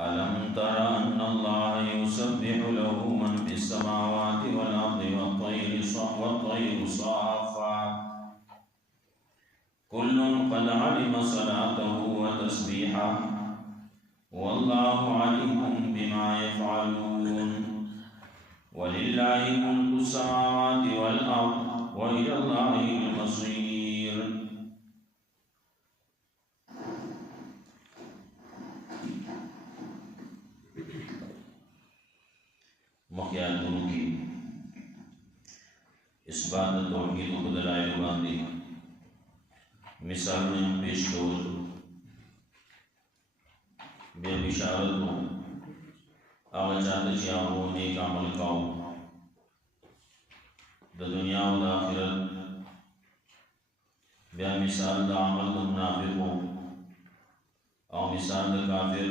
अलम तरा अन्नल्लाह युसब्बिहु लहु मन फिस समावाति वल अर्दि वत्तय्रु साफ़ात कुल्लुन क़द अलिम सलातहु व तस्बीहहु वल्लाहु अलीमुम बिमा यफ़अलून वलिल्लाहि मुल्कु समावाति वल अर्द व इलल्लाहिल मसीर। मखियातों की इस बात तौहीद को दलाइल बांधी मिसाल में पेश कौल बेबिशारत हो आवाजात चाहो नेक अमल काओ द दुनिया व आखिरत बे मिसाल द अमल द मुनाफिक हो और मिसाल द काफिर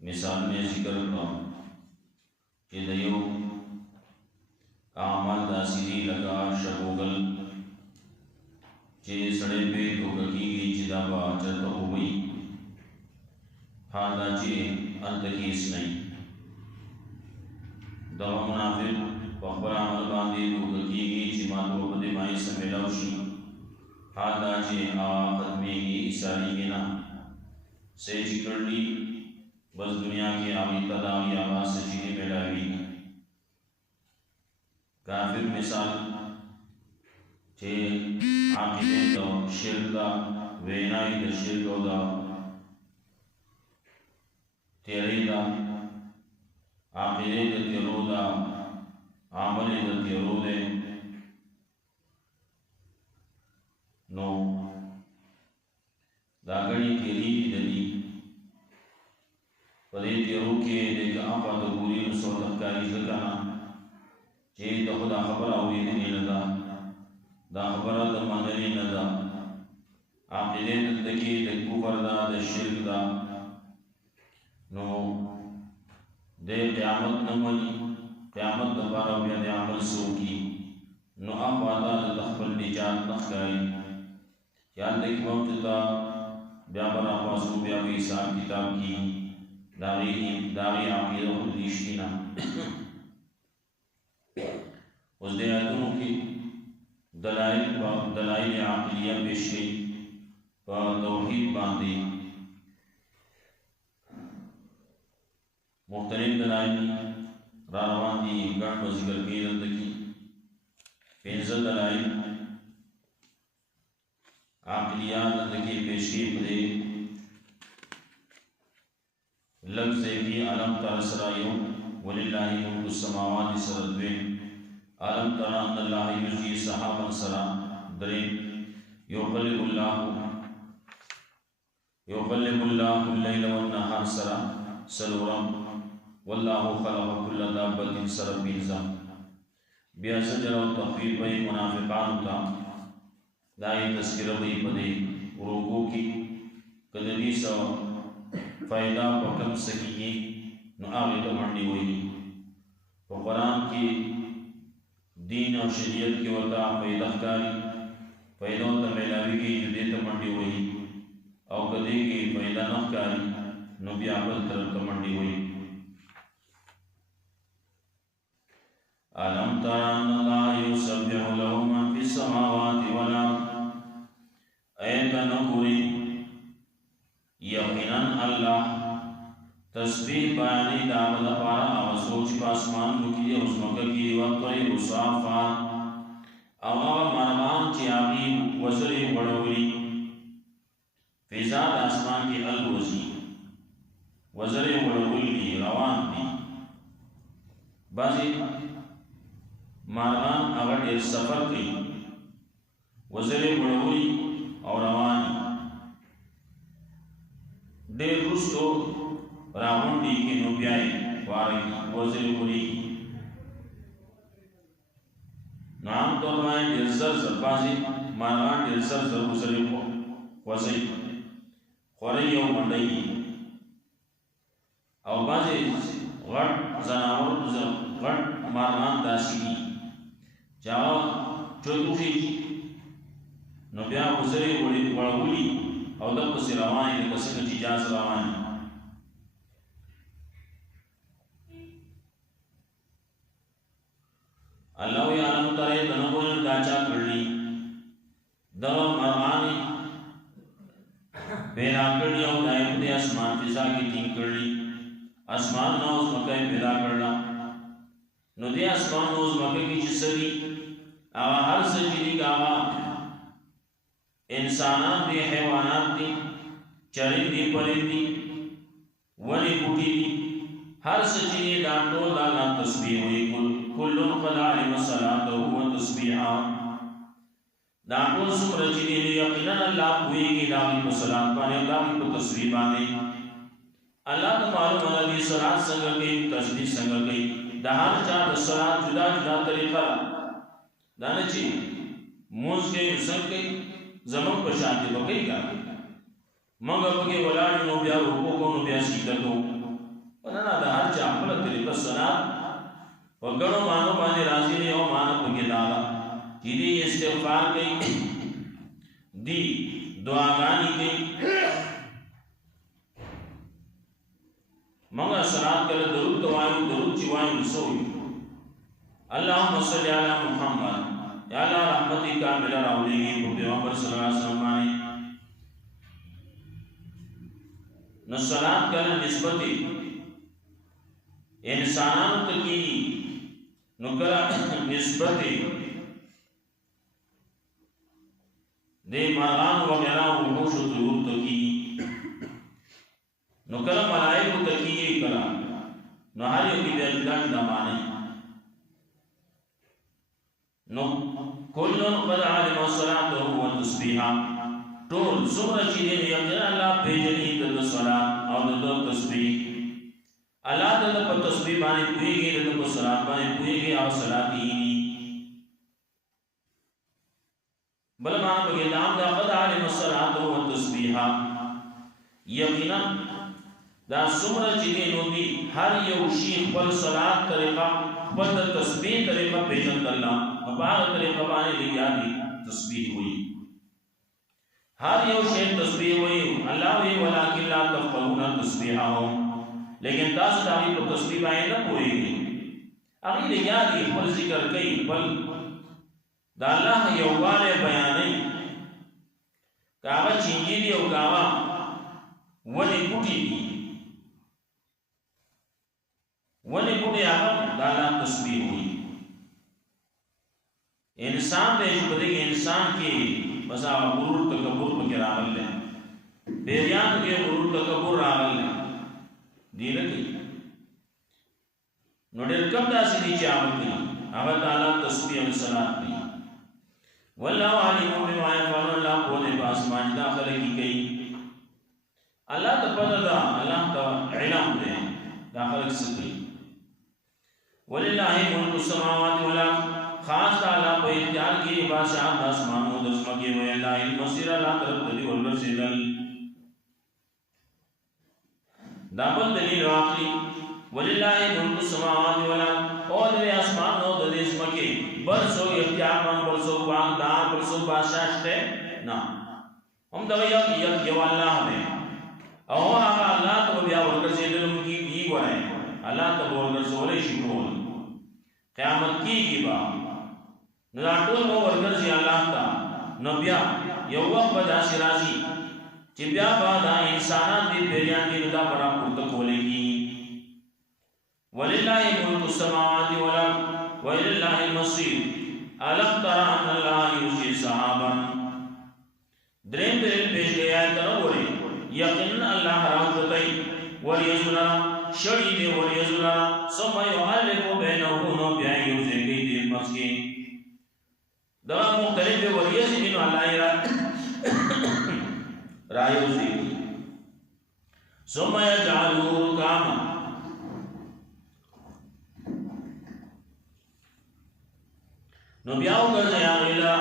मिसाल में जिक्र का कि दयो आमल दासिरी लगा शगोगल चे सड़े पे तो ककी की जिदाबा चत हुई हादा चे अंत कीस नहीं दवा मुनाफिर पखबर अमल बांधे तो ककी की चिमातो बदे माई समेलाउशी हादा चे खत्मे की इसारी के ना से जिक्रली बस दुनिया की आमी तदावी आवाज से चीज़ें मिलावी। काफिर मिसाल चे आकिदे तो शिरका वेनाई द शिरको दा तेरी दा आकिदे द तेरो दा आमले द तेरो दे नो दागड़ी तेरी दली पदे तेरू के देखा आपा तो पूरी नुसरतकारी जगना चे तो खुदा खबर आवी नहीं लगा दा खबर द मंदली नदा आखिरे तकी द कुफर दा द शिरक दा नो दे क़यामत नमनी क़यामत दोबारा में अमल सो की नो आपा दा तखबल निजात नखकारी याद देख वक्त ता ब्याबर आपा सो ब्या भी हिसाब किताब की दागी आक़िदा खुदीशीना उस आयतों की दलाइल आक़िलिया पेश की तौहीद बांधी मुख्तलिफ दलाइल रावानी गण जिक्र की रंदगी पेंज़ल दलाइल आक़िलिया रंदगी पेश की पदे लफ्ज़ भी अलम तरा सरायो वलिल्लाहि मुल्कु समावाति सरद्वे अलम तरा अन्नल्लाह युज़्जी सहाबन सरा दरे युक़ल्लिबुल्लाहु लैल वन नहार सरा सलूरम वल्लाहु खलक़ कुल्ल दाब्बतिन सरबिज़ा बिया सजर व तख़फीफ बई मुनाफ़िक़ान का दाई तस्किर बई पदे रुकू की कदरी सौ फ़ायदा पकम सकी न आगे तो मंडी हुई तो कुरान की दीन और शरीयत की वता फ़ायदाकारी फ़ायदों तो मिलावी की जुदे तो मंडी हुई और कदे की फ़ायदा नकारी नबियाबल तरफ तो मंडी हुई। अलम तरा अन्नल्लाह युसब्बिहु लहु मन फिस समावाति वल अर्द ऐता नकुरी यकीनन अल्लाह तस्बीह बयानी दामद पारा आवासोच पासमान मुकी उस मक्का की वक्तरी उसाफात अवाव मरमान चियाबी वसरी बड़ोरी फिजात आसमान की अलवजी वजरे बड़ोरी रवान थी बाजी मरमान अगर सफर की वजरे बड़ोरी और रवानी दे रुस्तो रावंडी के नुब्याई वारगी वज़िर बुरी नाम तो माय दिलसर सरपाजी मारवान दिलसर जरूसरी को वज़ी ख़ोरियो मंडई और बाजे गट जनावर गट मारवान दासी जाओ चौधरी नुब्या वज़िर बुरी बड़बुली और او د پس روان دي کسنګ چې جاز روان الله وی عالم ترې تنبول داچا کړلی د مرغانی پیدا کړی او دایو د اسمان فضا کې ټینګ کړلی اسمان نو اوس مکه پیدا کړلا نو دې اسمان نو اوس مکه کې چې سړي هر څه چې دي انسانان دي حیوانات دي چرندي پرندي ونی بوټي دي هر څه چې دا ټول الله تسبیح وي کل قد علم صلاته و تسبیحا دا ټول څومره چې دي یقینا الله پوهیږي دا په صلات باندې الله په تسبیح باندې الله ته معلومه دي صلات څنګه کوي تسبیح څنګه کوي دا هر چا د صلات جدا جدا طریقه دا نه چې موږ کې څنګه زمون په شان دي وکړي کا موږ په کې ولاړ نو بیا رکوع کو نو بیا سجده کو ونه دا هر چا خپل طریقه صلات وګړو مانو باندې راځي نه او مان په کې دا چې دې استغفار کوي دی دعاګانی کوي موږ صلات کله درود وایو درود چې وایو نسوي اللهم صل علی محمد یا الله رحمتي کامله راولېږي په پیغمبر صلی الله علیه وسلم باندې نو صلات کله نسبت انسانانو ته کیږي نو کله نسبت دې مرغان وغیرہ وحوش او طيور ته کیږي نو کله ملائکه ته کیږي کله نو هر یو کې د الله معنی نو کلن قد علم صلاته و تسبیحا ټول څومره چې دی یقینا الله پیژني د صلات او د تسبیح الله د په تسبیح باندې پوهیږي د په صلات باندې پوهیږي او صلات یې بل ما په نام دا قد علم صلاته و تسبیحا یقینا دا څومره چې دی نو دی هر یو شی خپل صلات طریقه خپل تسبیح طریقه پیژند الله باغ طریقه باندې لګیږي تسبیح وي هر یو شی تسبیح وي الله وی ولکن لا تفقهون تسبیحهم لیکن تاسو د هغه په تسبیح باندې نه پوهیږئ هغه لګیږي خپل ذکر کوي بل د الله یوواله بیانوي کاوه چینجی دی او کاوه ونی بوټي دي ونی بوټي هغه د الله تسبیح وي انسان دې په دې انسان کې بس غرور تکبر پکې راغلی بیان کې غرور تکبر راغلی دی نه کوي نو ډېر کم داسې دي چې عمل کوي هغه تعالی تسبیح او صلات کوي والله علیم بما يفعل الله په دې په اسمان داخله کې کوي الله ته پته ده الله ته علم ده داخله کې څه کوي ولله ملک السماوات والارض خاص تعالی په اختیار کې بادشاہ د اسمانو د زمکه وی الله المسیر الله طرف دی ورسېدل دا بل دلیل واقعي ولله ملک السماوات والارض او د اسمانو د زمکه بل سو اختیار من بل سو باغدار بل سو بادشاہ شته نه هم دا یو الله دی او هغه الله ته بیا ورسېدل موږ یې وایي الله ته ورسولې شي کول قیامت کیږي با نو ټول نو ورګرځي الله تا نو بیا یو وخت به داسې راځي چې بیا به دا انسانان دې پیریان دې دا برا پورته کولېږي ولله ملک السماوات والارض والى الله المصير الم تر ان الله يزجي صحابا دریم دلیل پیش گیا ہے تنوری یقینا اللہ راوتائی وریزولا شڑی دے وریزولا ثم يعلق بینہم بیائی یوزے گئی دیر مسکی دا مختلف وریزی دینو اللہ رایوزے گئی ثم يجعلو کاما نو بیاو گرز یا غیلا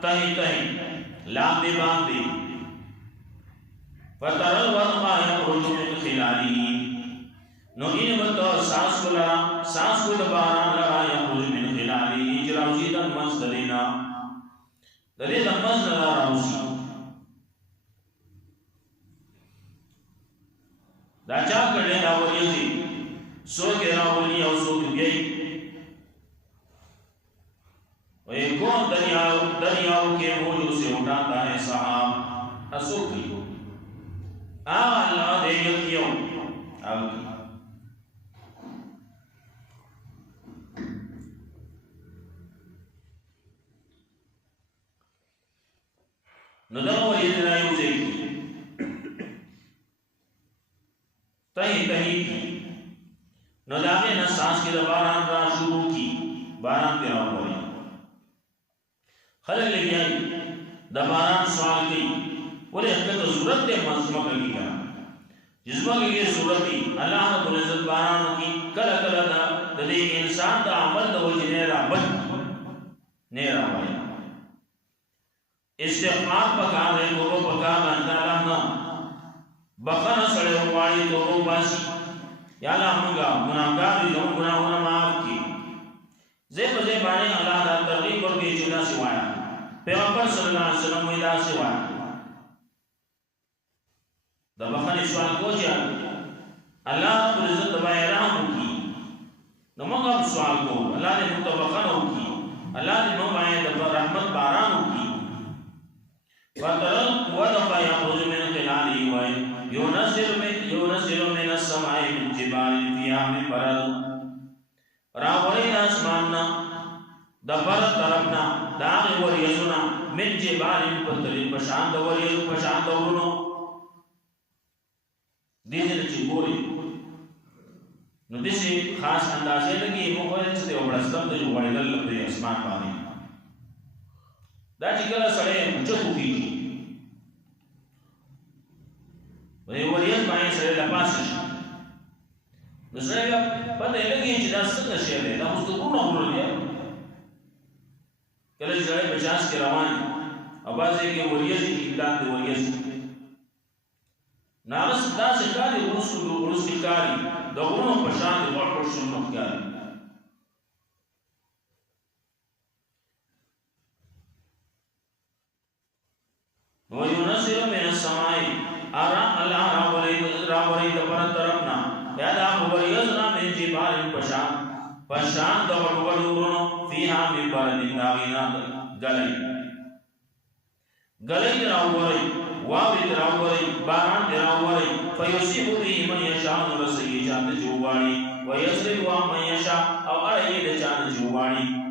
تہی تہی لاندی باندی فترل ورقا یخرج من خلالی نو این بطا سانس کو دباران لرا یخرج من خلالی اجراوزی دن مزدلینا دلی دن مزدلا راوزی دا چا کړي دا وریځي څوک یې راولي او څوک یې وې کون دریاو کې موجو سے اٹھاتا ہے صحاب اسوکی اللہ دے یکیو ندغو وریځنا یو ځای تہی نو داغه نه ساس کې د باران را شروع کی باران کې راوړي خلک لګیاي د باران سوال کوي ولې هغه صورت ته منظمه کوي کنه جسمه کې صورت دی الله رب العزت باران کی کله کله د دې انسان د عمل د وجه نه را بچ نه راوړي استغفار پکار دی توبه پکار باندې الله نه بخنه سره وایي توبه باسي یا الله موږ ګناهګار یو ګناهونه معاف کړي زه په دې باندې الله دا ترغیب ورکړي چې دا سوایا پیغمبر صلی الله علیه وسلم وی دا سوایا دا بخنه سوال کوجه الله رب عزت باندې رحم وکړي نو موږ سوال کوو الله دې موږ بخنه وکړي الله دې موږ باندې د رحمت باران وکړي وترى ودفع يخرج من خلاله وينزل من السماء من جبال فيها من برد راولي اسماننا دبر طرفنا داغ وريزنا من جبال پتري پشان وريز پشان ورونو دې چې ګوري نو دې خاص اندازې لګي مو وایي چې وړستم د وړل په اسمان باندې دا چې کله سره چتو کیږي وې وریځ باندې سره لپاسه شي نو سره په دې لګي چې دا څنګه شي دا اوس ته کومه ورولیا کله چې سره 50 کې روان اوازې کې وریځ کې امداد دی وریځ ناغس دا څه کاری ورس کې کاری د غرونو په شان د ورکو شنو کاری وينزل من السماء ارى الله راولي دبر طرفنا يا دا وريزنا من جبال پشان دور ورونو فيها من برد ناغينا غلي راولي واوي راولي باران راولي فيصيب به من يشاء ورسي جان جوواني ويصرف من يشاء او عليه جان جوواني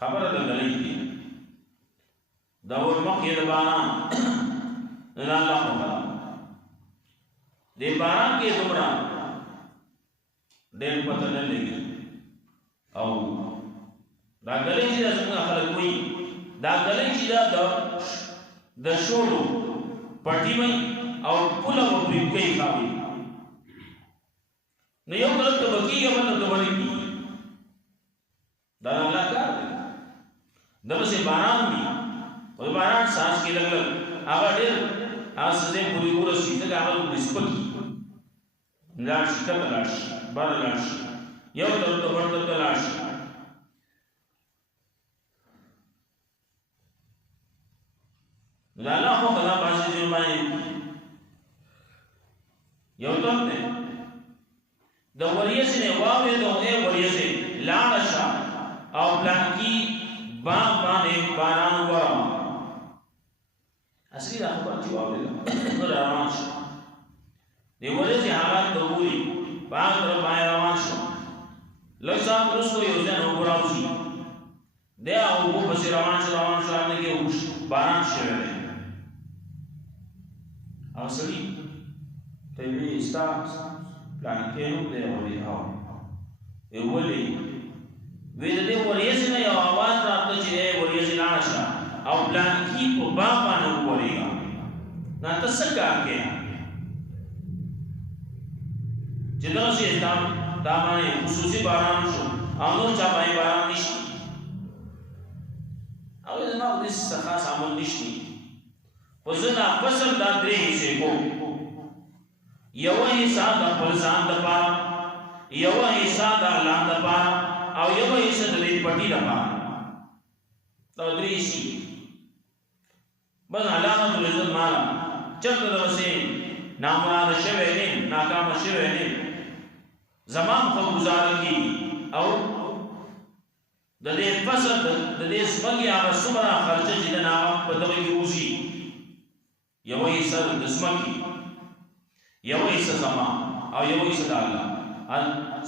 خبر ده غلي داور مخی دا باران اللہ خواه دے باران کے دمرا دیر پتہ نہ لگی او دا گلے چی دا سنگا خلق ہوئی دا گلے چی دا شوڑو پڑی میں او پولا و پریمکئی خواهی نیو کلک تو بکی یا بند تو بلی کی دا اللہ کار دے دا بس باران بھی او باران ساس کې لګل هغه ډېر هغه څه پوری ورسې ته هغه نسبت لاش کته لاش بار لاش یو تر ته ورته لاش دا الله خو خدا باسي چې باندې یو ته د وریځ نه واوې دوه وریځ لاړه او بلانکی باندې باران ورا اصلي دا خبره جواب دی نو روان شو دی ورځي حالات ته وګوري باغ تر باندې روان شو لږه پرسو یو ځای وګراوسی دی او په بس روان شو نه کې وښ باران شوه او سړي ته وی استا پلان کې نو دی وری هاو وی دې ورځي نه یو आवाज راځي چې ورځي لاړه شه او پلان کی په بابا نه وریږي نه تاسو کار کې چې دا شی دا باندې خصوصي باران شو او نو چا باندې باران نشي او دا نو د څه خاص عمل نشي وزنا فصل دا درې حصے کو یو حصہ د خپل ځان د پاره یو حصہ د الله د پاره او یو حصہ د دې پټي د پاره دا درې شي بس الله رب العزت مالا چرته دغسې نامراده شوی نیم ناکامه شوی نیم زمان خو ګزاره کېږي او د دې فصل د دې ځمکې هغه څومره خرچه چې د هغه په دغه کې وځي یوه حصه د ځمکې یوه حصه زما او یوه حصه د الله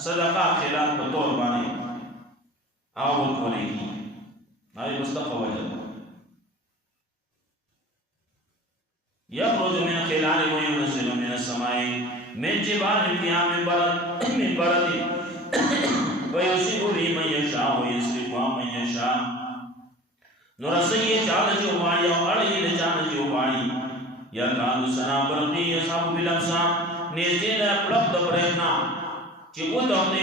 صدقه خیرات په طور باندې هغه ورکولی کېږي هغه بس دغه وجه ده يخرج من خلال وينزل من السماء من جبال فيها من برد ويصيب به من يشاء ويصرف عن من يشاء نرسي چاله جو باړي او اړي له چانه جو باړي یا کانو سنا برقي يصاب بالابصار نيزه له پړق د برېښنا چې وته دې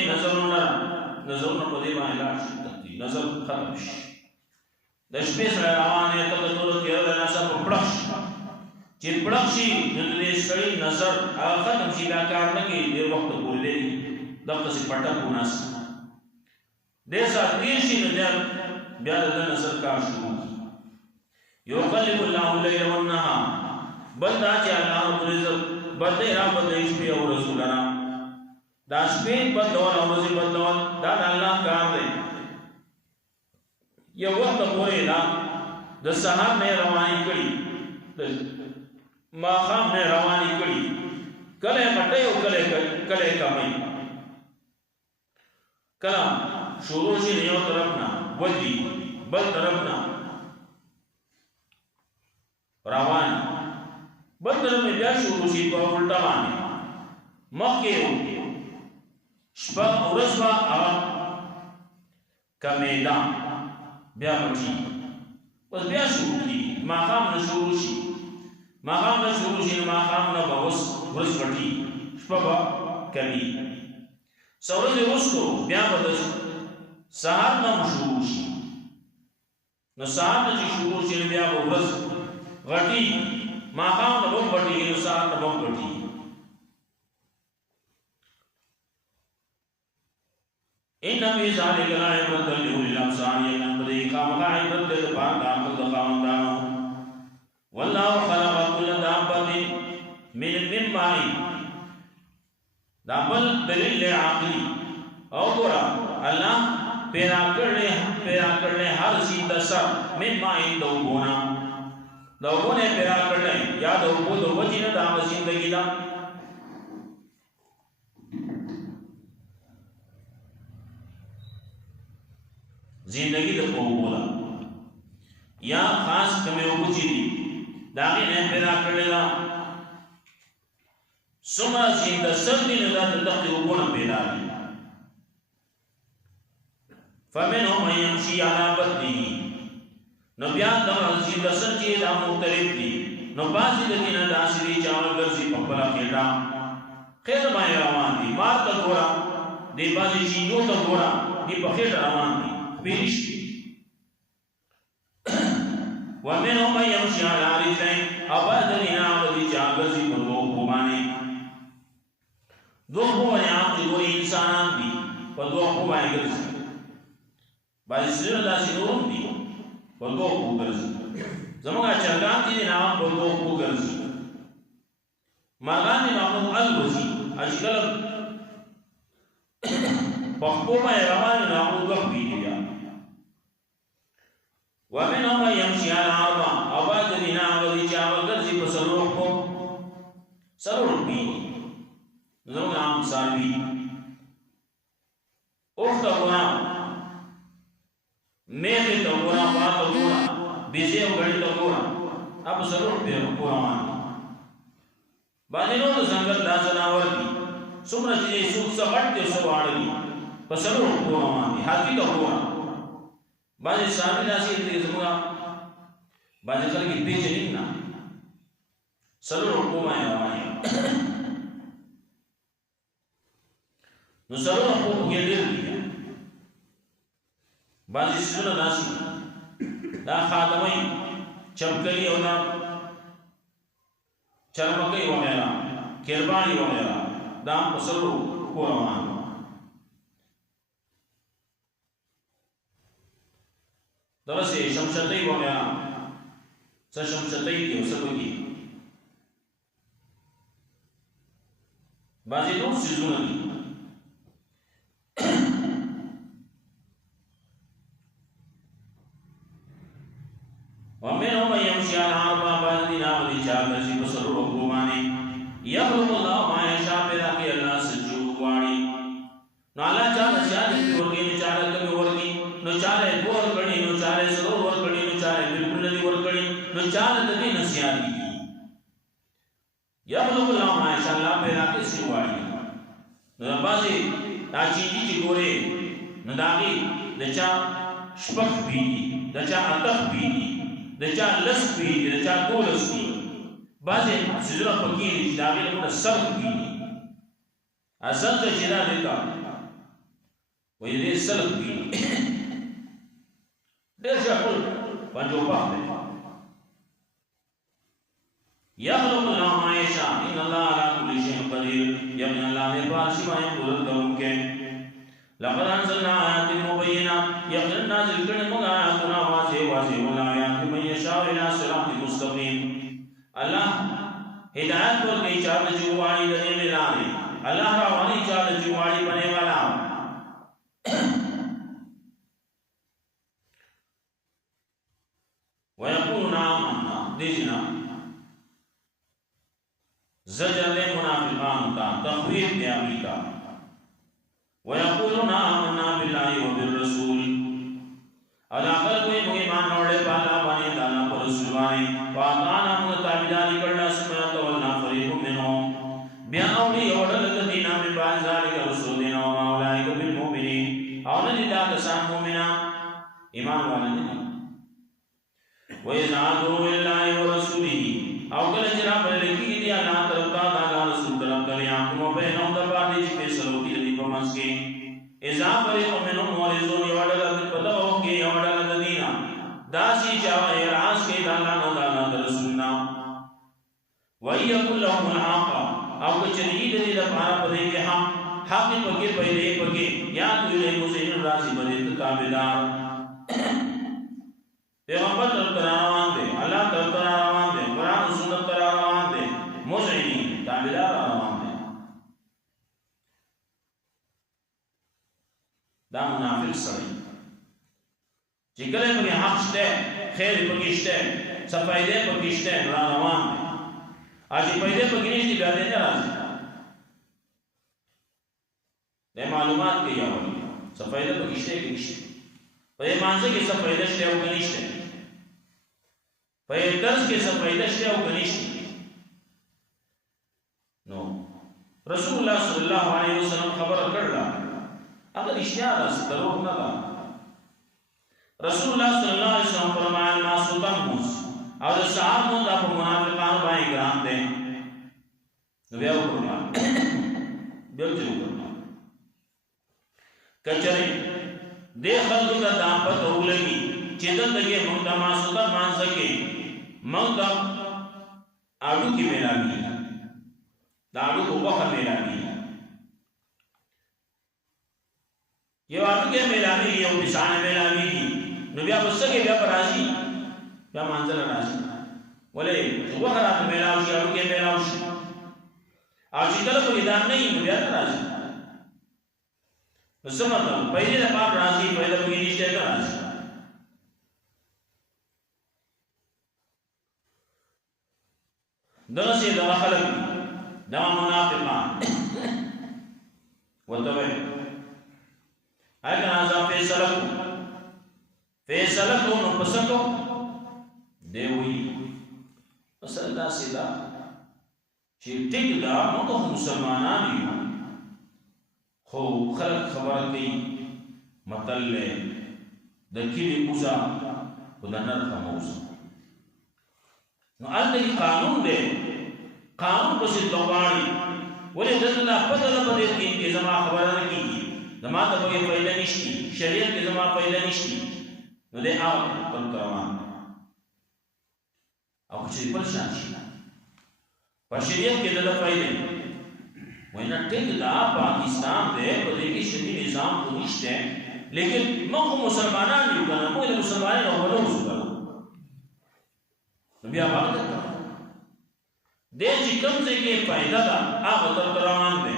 نظرونه په دې باندې لاړ شي نظر ختم شي د شپې سره روانه ته د ټول کې له نظر په پړق چې پړق شي د دې سړي نظر هغه ختم شي دا کار نه کوي ډېر وخت پورې دی دغه څه پټه ګناس دې سات دې شي نو بیا د نظر کار شروع يقلب الله الليل والنهار بل دا چې الله رب العزت بدې را بدې شپې او رسولنا دا شپې بدلول او ورځې بدلول دا د الله کار دی یو وخت پورې دا د سهار نه رواني کړي ماښام نه رواني کړي کله غټي او کله کمي کله شروع شي یو طرف نه ودی بل طرف نه روان بل طرف نه بیا شروع شي په الټا باندې مخکې شپه ورځ با کمیدا بیا وږي اوس بیا شروع کی ماښام نه شروع شي ماښام نه به اوس ورځ وټي شپه به کمی سورځ وروسته بیا به د سهار نه شروع شي نو سهار نه چې شروع شي بیا به ورځ غټي ماښام نه به وټي نو سهار نه به وټي ان فی ذلک لعبرۃ لأولی الابصار یقیناً خامخا عبرت ده لپاره د عقل د خاوندانو والله خلق كل دابة من ماء دا بل دلیل عقلی او ګورا الله پیدا کړل هر شي د سر من ماء دوغونا پیدا کړل یا دوغو د وجنه د زندگی دا زندگی د کوولا یا خاص کمه وګچی دي داغه نه پیدا کړل سمرا زند سر دي نه د تقوونه پیدا دي فمنهم من يمشي على بطنه نو بیا د زند سر چې د مختلف دي نو باسي د دینه داسې دي چې هغه ګرځي په خپل کېټا خیر باندې روان دي مار ته ګورا دی باسي چې یو ته ګورا دی په خېټه روان دي پیش ومنهم من يمشي على رجلين ابدلنا ودي جاغزي په دوه باندې دوه باندې عام دي انسانان دي په دوه باندې ګرځي باندې سره داسې نورم دي په دوه ګرځي زموږ چرګان دي نه په دوه ګرځي مرغان دي نو الوزي اشکال په کومه روان نه او دوه پیډیا ومنهم من يمشي على أربع أبادلنا ولي جاوزي بسلوكم سلوك بي نزلنا عم سالبي أخت أبونا ميخي تبونا بات أبونا بيزي وغري تبونا أبو سلوك بي أبونا باندې نو څنګه دا زناور دي څومره چې سوق سغټ دي سو واړي په سلوک باندې حقیقت وګورئ باندې سامي راشي دې زموږه باندې خلک پیژنې نه سلوک کومه وایي نو سلوک کومه دې باندې څونه راشي دا خادمي چمکلي او دا چرمکي وغیرہ قرباني وغیرہ دا په سلوک کومه دغه شمشتي وغیرہ څه شمشتي کې وسوږي بعضې نور څیزونه دي ومنهم من يمشي على أربع بعض دي هغه دي چې هغه شي په څلورو پښو باندې يخلق الله ما يشاء پیدا کوي الله څه چې وغواړي نو الله چاله شاده ورګي نو چاله کمی ورګي نو چاله دوه ورګړي نو چاله څلور ورګړي نو چاله بالکل نه ورګړي نو چاله د دې نسياني يخلق الله ما يشاء الله پیدا کوي څه وغواړي نو بعضې دا چې ګورې نو د هغې د چا شپږ پیږي د چا اتخ پیږي د چا لس پیږي د چا دولس پیږي بعضې څیزونه پکې دي چې د هغې لپاره سرخ پیږي اصل ته چې دا دی کا وایي دې سلخ پیږي ډېر شکل پنجوپخ دی يخلق الله ما يشاء ان الله على كل شيء قدير يقين الله نے بات شما قدرت کوونکے لقد انزلنا آيات مبينات يقين نازل کړي موږ آیاتونه واضح واضح ولایات من يشاء الى صراط مستقيم الله هدایت ورکړي چې هغه جوړاړي د دې لارې الله راوړي چې هغه جوړاړي بنه والا ويقولون آمنا دجنا زجر للمنافقان کا تخویف دے امریکا ويقولون آمنا بالله وبالرسول الاخر کوئی ایمان اورے بالا بانی دانا پر رسول بانی واطانا متابداری کرنا سمعت ولنا فریق منهم بیا اولی اورل الذين من بعد ذلك رسولنا وما اولئك بالمؤمنين اور لذا کسان مومنان ایمان والے نہیں وَإِذَا دُعُوا إِلَى اللَّهِ وَرَسُولِهِ او کله چې را بلل کېږي دی الله طرف ته د الله رسول طرف ته ليحكم بينهم د باندې چې فیصله وکړي د په منځ کې اذا فريق منهم معرضون یو ډله په دغه وخت کې یو ډله د دینه داسې چې هغه اعراض کوي د الله نه د الله د رسول نه وَيَقُلْ لَهُمُ الْحَقَّ او که چېرې د دې لپاره په دې کې حق پکې پیدا پکې یا دوی له مسلمان راځي باندې تابعدار پیغمبر طرف ته روان دي الله طرف ته روان دي قرآن و سنت ته روان دي مذعنین تابعدار روان دي دا منافق سړی چې کله پکې حق شته خیر پکې شته څه فائدې پکې شته روان دي اځي فائدې پکې نشته بیا دې نه راځي د معلومات کې یو څه فائدې پکې شته کې نشته په دې مانځ کې څه فائدې شته او کې نشته په درس کې څه فائدہ شته او غنښت نو رسول الله صلی الله علیه وسلم خبر کړل هغه رښتیا ده دروغ نه ده رسول الله صلی الله علیه وسلم فرمایل ما سلطان موس او د صحابه د منافقانو باندې ګرام دي نو بیا وکړه بیا وکړه کچره د خلکو ته دا پته ولګي چې دغه موږ د ماسوده مانځ کې موږ د اړو کې ملاوي دا اړو په وخت ملاوي یو اړو کې ملاوي یو نشان ملاوي نو بیا وسګي بیا راځي بیا مانځل راځي ولې وخت راته ملاوي اړو کې ملاوي او چې کله په دې نه نو بیا راځي نو څه مطلب پیدا د پاک راځي پیدا په دې نشته راځي دغه سي دغه خلک دغه منافقان وتوي اګه ازا فیصله کو نو پسکو دی وی اصل دا سیدا چې ټیک دا موږ مسلمانان یو خو خلک خبره کوي متل د کلی موزه ودنر خموزه نو الله قانون دی قانون په څه دواني ولې دلته پته نه پدې کې زما خبره نه کیږي زما ته به فائدہ نشي شریعت کې زما فائدہ نشي نو دې او پر روان او چې په شان شي په شریعت کې دغه فائدہ وینا ټیک دا پاکستان دې په دې کې شری نظام نشته لیکن موږ مسلمانان یو کنه موږ مسلمانان او ولو بیا باندې دې چې کوم ځای کې فائدہ ده هغه طرف روان دي.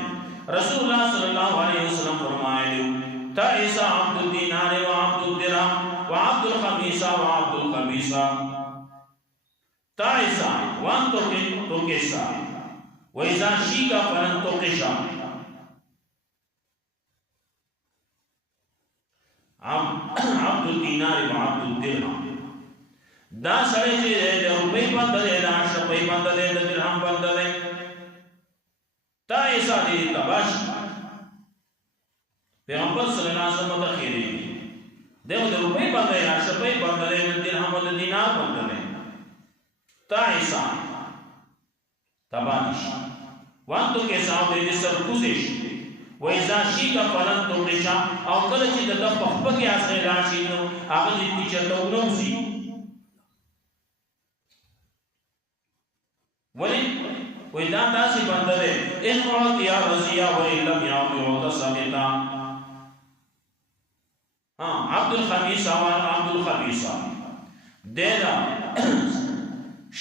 رسول الله صلی الله علیه وسلم فرمایلی تعیس عبد الدینار و عبد الدرهم و عبد الخمیسہ و عبد الخمیسہ. تعیس وان توکیسا و اذا شیکا فلن توکشا. عبد الدینار و عبد الدرهم دا سړی چې د روپۍ بنده دی، د اشرفۍ بنده دی، د درهم بنده دی، تعیس دې تباش. پیغمبر صلی الله علیه وسلم ته خیری دغه د روپۍ بنده دی، اشرفۍ بنده دی، د درهم او د دینار بنده دی. تعیس تباش وان تو کې صاحب دې سر کوزش و اذا شیک فلن توقشا. او کله چې د پخپکه اصله راشي نو هغه دې چې ته ونوسی ولی وی دا تاسی بنده دے ان اعطیا رضیا و علم یعطی وتصمیتا. عبد الخمیسہ و عبد الخمیسہ دے دا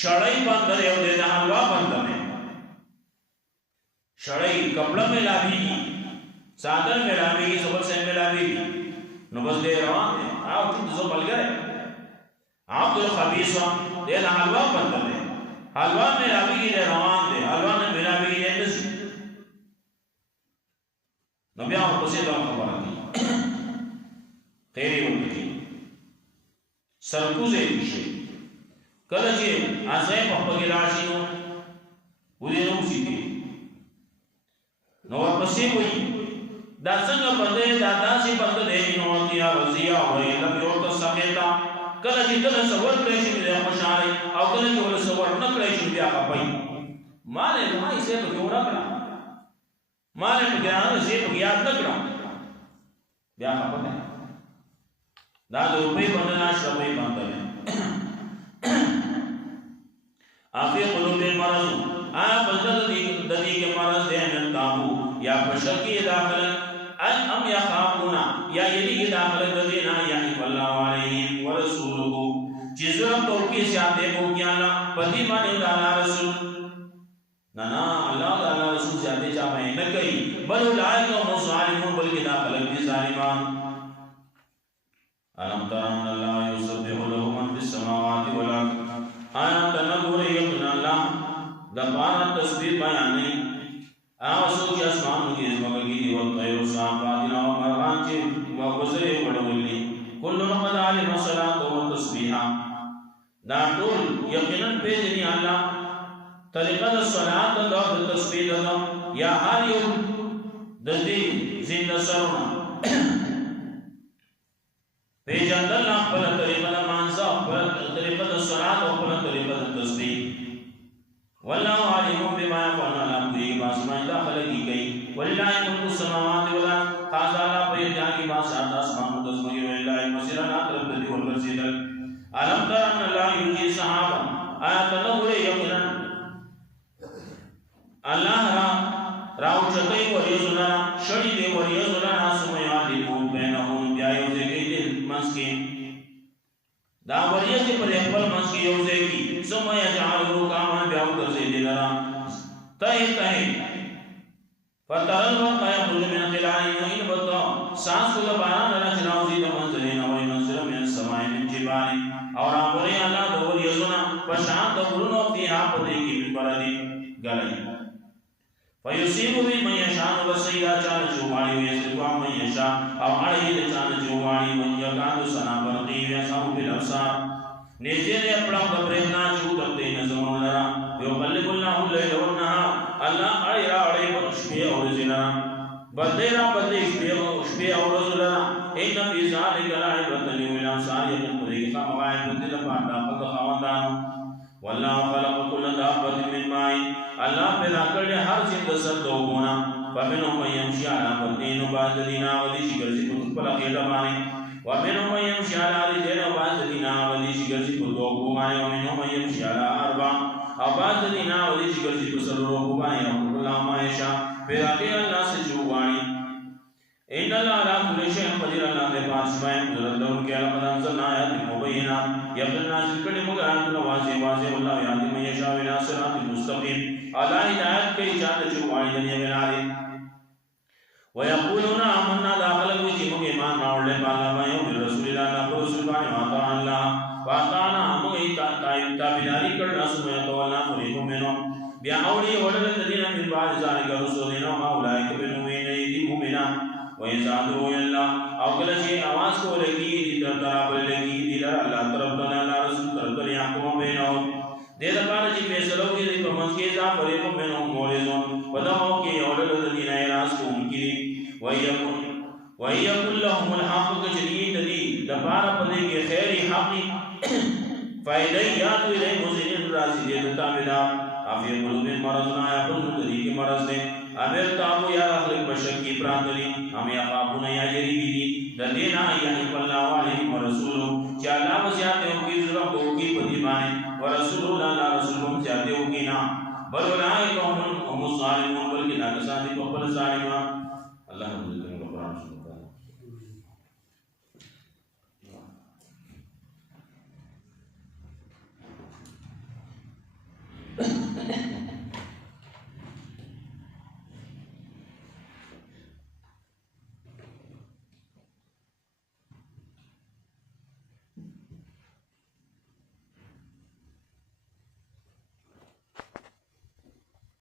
شڑائی بنده دے و دے دا حلوہ بنده دے. شڑائی کپڑا میں لابی گی، صادر میں لابی گی، سبر سے میں لابی گی، نو بس دے روان دے آو تم دزو بل گئے. عبد الخمیسہ دے دا حلوہ بنده دے، حلوہ میں لابی گی دے روان دے، حلوہ میں لابی گی دے نسی. نبی آمد پسی دعا خبر آتی خیری ہوتی سرکوزے دیشے کلچے آزائے پپگی راشی نو ودے نو سیدے نو پسی ہوئی دا سنگ بندے دا داسی بند دے نواتیا رضیا ہوئی لب یورتا سمیتا. کلچے دل سور کلیشی میں دے خوشاری او کلچے ول سور نکلیشی بیا خپائی مالے نمائی سے پکیو نکلا مالے پکیانا سے پکیات نکلا بیا خپائی دا روپے بندنا شرپے بندنے. آفی قلوب مرض آیا بندن ددی کے مرض دے من تابو یا پشکی داخل ام یا خافونا یا یلی کی داخل ددینا یحیف اللہ علیہم ورسولہو چیزرم توکی سیادے کو کیا اللہ پتی مانے دانا رسول نانا اللہ دانا رسول سیادے چاہمیں نکئی بلو لائق و ظالمون بلکہ داخل کی ظالمان. ألم تر أن الله يسبح له من في السماوات والأرض. آیا تنظر یقین اللہ دبارا تسبیح بیانی آسو کی اسمان کی زمگی والطیر صافاتنا ومرغان چی وگزر وڑولی کل نقد علم صلاة والتسبیحا. دا طول یقینا پیجنی اللہ طریقہ دا صلاة دا تسبیح دا یا ہر یو دردی زندہ سرونا پیجند اللہ پلا طریقہ دا مانزا پلا طریقہ دا صلاة و پلا طریقہ دا تسبیح. واللہ علیم بما یفعلون علام دی باسمان داخل کی گئی. وللہ ملک السماوات والارض خاص اللہ پر جان کی بادشاہت آسمان و تسمگی وللہ المسیر ناطرف دی والبرسیدل. علم تر ان اللہ یلقی صحابا آیا تنور یقینا اللہ راو چتئی وریزنا شڑی دے وریزنا سمیاتی فون بینہون بیائیوزے گئی دل منسکی دا وریزی پر اقبل منسکی یوزے گی سمیا جعلو کامان بیاو کرزے دلرا تہی تہی فترل وقت یخرج من خلالی وین بطا سانس کو لبانان لنا چناوزی دا منزلین وین منزل من السمائی من جبانی اور آبوری اللہ دا وریزنا پشان دا قرون وقتی آپ دے کی من بردی گلائی. فیصیب بھی من یشان وسیدہ چان چوبانی ویسرفا من یشا او علیہ چان چوبانی من یکاندو سنا برقی ویساو بالافسار. نیجے نے اپنا قبرنا چو کرتے نظمون لرا یقلب اللہ اللیل والنہار اللہ اڑی را اڑی شپی اور زنا بدے را بدے شپی اور زنا ان فی ذلک لعبرۃ لأولی الابصار یقین طریقہ مغائب بدل پاتا فق خواندان. واللہ خلق کل دابت من مائی اللہ پیدا کرنے ہر زند سر دو گونا فمنہم من یمشی علی بطنین و بعض دینا ودی شکر سی کتب پر اخیٹا مانے ومنہم من یمشی علی رجین و بعض دینا ودی شکر سی کتب دو مانے ومنہم من یمشی علی اربع و بعض دینا ودی شکر سی کتب سر رو مانے ومنہم اللہ مائشا پیدا کہ اللہ سے چوبانی ان الله على كل شيء قدير. الله دې پاسمای قدرت لرونکی. لقد انزلنا آیات مبینات. یقینا نازل کړي موږ آیاتونه واضح واضح. والله یهدی من یشاء الی صراط مستقیم. الله هدایت کوي چاته چې غواړي دې ویلاري. ويقولون آمنا داخل وجه موږ ایمان راوړل په الله باندې او رسول الله الله رسول باندې واطاع الله واطعنا موږ تابعداري کړل. اسمه تولا فريق منهم بیا اوري وړل الذين من بعد ذلك رسولنا ما اولئك بالمؤمنين وإذا دعوا إلى الله او کله چې आवाज کوله کی دې تر برابر لګي دې الله طرف ته الله رسول طرف ته يحكم بينهم. دې لپاره چې فیصله وکړي په منځ کې ځا فريق منهم مورزون ودمو کې اورل الذين يراسون کی ويكن لهم الحق جديد دي دبار پدې کې خیر حق فائدہ یاد ویلې مزین راضي دې تابعدا افي قلوب مرضنا یا قلوب دې کې مرض دې امر تابو یا خلق بشکی پراندلی هم یقابون یا جریبی دی دلینا یحف اللہ علیہ ورسولو چا اللہ وزیادے ہوگی ضرورت ہوگی پدیمانے ورسولو لالا رسولم زیادے ہوگی نا بل اولائک هم الظالمون بلکہ ناکسان دی پپل ظالمان. اللہ